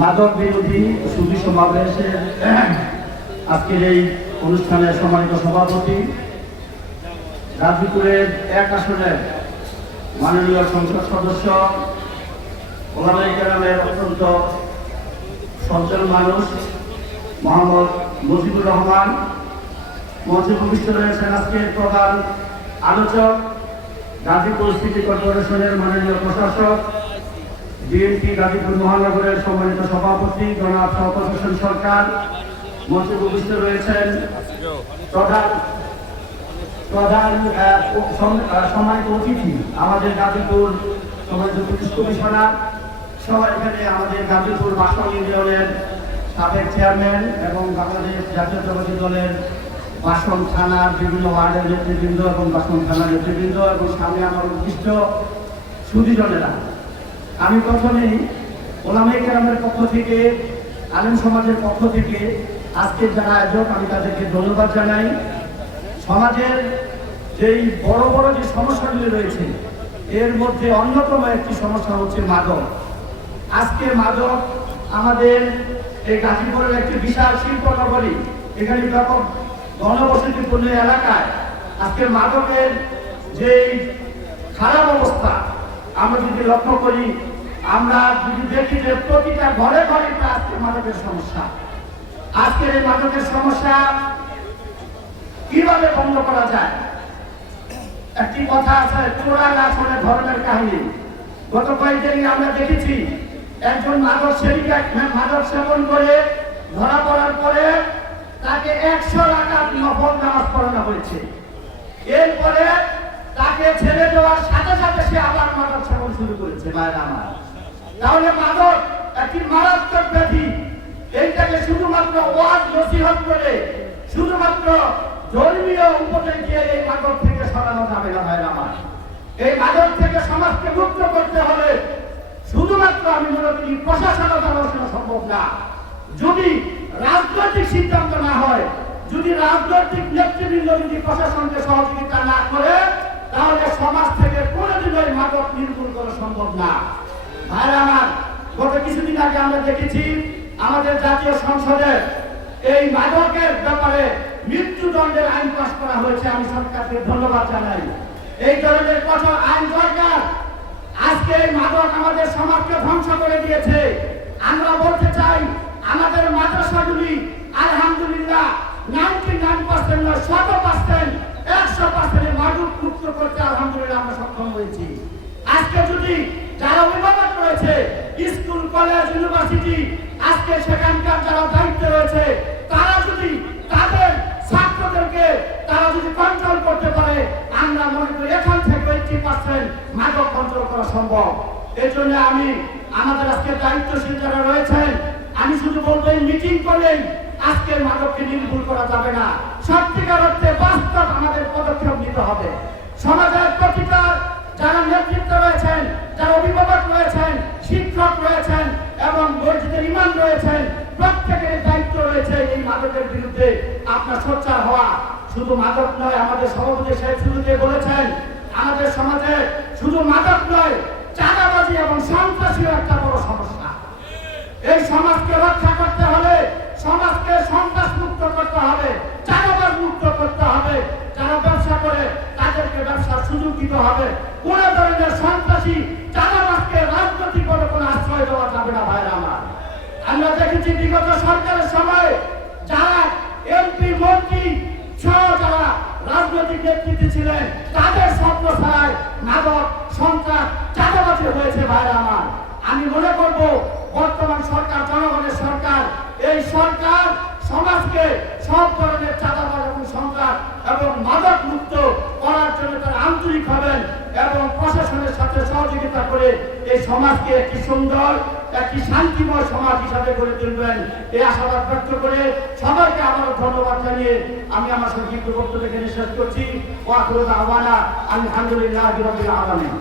মাদক বিরোধী সুধী সমাবেশের আজকের এই অনুষ্ঠানের সম্মানিত সভাপতি, গাজীপুরের 1 আসনের মাননীয় সংসদ সদস্য, ওলামায়ে কেরামের অত্যন্ত সজ্জন মানুষ মোহাম্মদ মুজিবুর রহমান, মঞ্চে উপবিষ্ট রয়েছেন আজকের প্রধান আলোচক, গাজীপুর সিটি কর্পোরেশনের মাননীয় প্রশাসক, বিএনপি গাজীপুর মহানগরের সম্মানিত সভাপতি জনাব শওকত হোসেন সরকার, মঞ্চে উপবিষ্ট রয়েছেন প্রধান সম্মানিত অতিথি আমাদের গাজীপুর সম্মানিত পুলিশ কমিশনার সহ, এখানে আমাদের গাজীপুর বাসন ইউনিয়নের সাবেক চেয়ারম্যান এবং বাংলাদেশ জাতীয়তাবাদী দলের বাসন থানার বিভিন্ন ওয়ার্ডের নেতৃবৃন্দ এবং বাসন থানার নেতৃবৃন্দ এবং সামনে আমার উদ্দিষ্ট সুধীজনেরা। আমি প্রথমেই ওলামায়ে কেরামের পক্ষ থেকে, আলেম সমাজের পক্ষ থেকে আজকের যারা আয়োজক আমি তাদেরকে ধন্যবাদ জানাই। সমাজের যেই বড় বড় যে সমস্যাগুলি রয়েছে এর মধ্যে অন্যতম একটি সমস্যা হচ্ছে মাদক। আজকে মাদক আমাদের এই গাজীপুরের একটি বিশাল শিল্প নগরী, এখানে ব্যাপক ঘনবসতিপূর্ণ এলাকায় আজকে মাদকের যে খারাপ অবস্থা আমরা যদি লক্ষ্য করি, আমরা যদি দেখি যে প্রতিটা ঘরে ঘরে আজকে মাদকের সমস্যা। আজকের এই মাদকের সমস্যা কিভাবে বন্ধ করা যায়? একটি কথা আছে, চোরা গাছ হলে ধর্মের কাহিনী। গত কয়েকদিন আমরা দেখেছি একজন মাদক সেবন করে ধরা পড়ার পরে তাকে 100 রাকাত নফল নামাজ পড়ানো হয়েছে। এরপরে তাকে ছেড়ে দেওয়ার সাথে সাথে সে আবার মাদক সেবন শুরু করেছে। ভাইরা আমার, তাহলে মাদক একটি মারাত্মক ব্যাধি। এইটাকে শুধুমাত্র ওয়াজ নসিহত করে, শুধুমাত্র ধর্মীয় উপদেশ দিয়ে এই মাদক থেকে সরানো যাবে না। ভাইরা আমার, এই মাদক থেকে সমাজকে মুক্ত করতে হলে শুধুমাত্র আমি মনে করি প্রশাসনের দ্বারা সম্ভব না। যদি রাজনৈতিক সিদ্ধান্ত না হয়, যদি রাজনৈতিক নেতৃবৃন্দ যদি প্রশাসনকে সহযোগিতা না করে, তাহলে সমাজ থেকে কোনোদিনই মাদক নির্মূল করা সম্ভব না। ভাইরা আমার, গত কিছুদিন আগে আমরা দেখেছি আমাদের জাতীয় সংসদে এই মাদকের ব্যাপারে মৃত্যুদণ্ডের আইন পাস করা হয়েছে। আমি সরকারকে ধন্যবাদ জানাই। এই ধরনের কঠোর আইন দরকার। আজকে এই মাদক আমাদের সমাজকে ধ্বংস করে দিয়েছে। আমরা বলতে চাই, আমাদের মাদ্রাসাগুলি আলহামদুলিল্লাহ 99% নয় 100%, 100% মাদক মুক্ত করতে আলহামদুলিল্লাহ আমরা সক্ষম হয়েছি। আজকে যদি যারা অভিভাবক রয়েছে, স্কুল কলেজ ইউনিভার্সিটি, আজকে সেখানকার যারা দায়িত্বে রয়েছে, তারা যদি তাদের ছাত্রদেরকে তারা যদি কন্ট্রোল করতে পারে, আমরা মনে করি এখান থেকে 80% মাদক কন্ট্রোল করা সম্ভব। এই জন্য আমি আমাদের আজকে দায়িত্বশীল যারা রয়েছেন, আমি শুধু বলবো এই মিটিং করলেই আজকে মাদককে নির্মূল করা যাবে না। সত্যিকার অর্থে বাস্তব আমাদের পদক্ষেপ নিতে হবে। সমাজের প্রতিটা যারা নেতৃত্ব রয়েছেন, যারা অভিভাবক রয়েছেন, শিক্ষক রয়েছেন এবং মসজিদের ইমাম রয়েছেন, প্রত্যেকের দায়িত্ব রয়েছে এই মাদকের বিরুদ্ধে আপনার সোচ্চার হওয়া। শুধু মাদক নয়, আমাদের সভাপতি সাহেব শুরুতে বলেছেন, আমাদের সমাজে শুধু মাদক নয়, চাঁদাবাজি এবং সন্ত্রাসীও একটা বড় সমস্যা। এই সমাজকে রক্ষা করতে হলে সমাজকে সন্ত্রাস মুক্ত করতে হবে, চাঁদাবাজ মুক্ত করতে হবে। যারা ব্যবসা করে তাদেরকে ব্যবসার সুযোগ দিতে হবে। কোন ধরনের সন্ত্রাসী চাঁদাবাজকে রাজনৈতিকভাবে কোনো আশ্রয় দেওয়া যাবে না। ভাইরা আমার, আমরা দেখেছি বিগত সরকারের সময় যারা এমপি মন্ত্রী সহ যারা রাজনৈতিক নেতৃত্ব ছিলেন, তাদের ছত্রছায়ায় মাদক সন্ত্রাস চাঁদাবাজি হয়েছে। ভাইরা আমার, আমি মনে করব বর্তমান সরকার জনগণের সরকার, এই সরকার সমাজকে সব ধরনের চাঁদাবাজ এবং সন্ত্রাস এবং মাদক মুক্ত করার জন্য তারা আন্তরিক হবেন এবং প্রশাসনের সাথে সহযোগিতা করে এই সমাজকে একটি সুন্দর, একটি শান্তিময় সমাজ হিসাবে গড়ে তুলবেন, এই আশাবাদ ব্যক্ত করে সবাইকে আবারও ধন্যবাদ জানিয়ে আমি আমার সংক্ষিপ্ত বক্তব্য এখানে শেষ করছি। ওয়া আখিরু দাওয়ানা আলহামদুলিল্লাহি রাব্বিল আলামিন।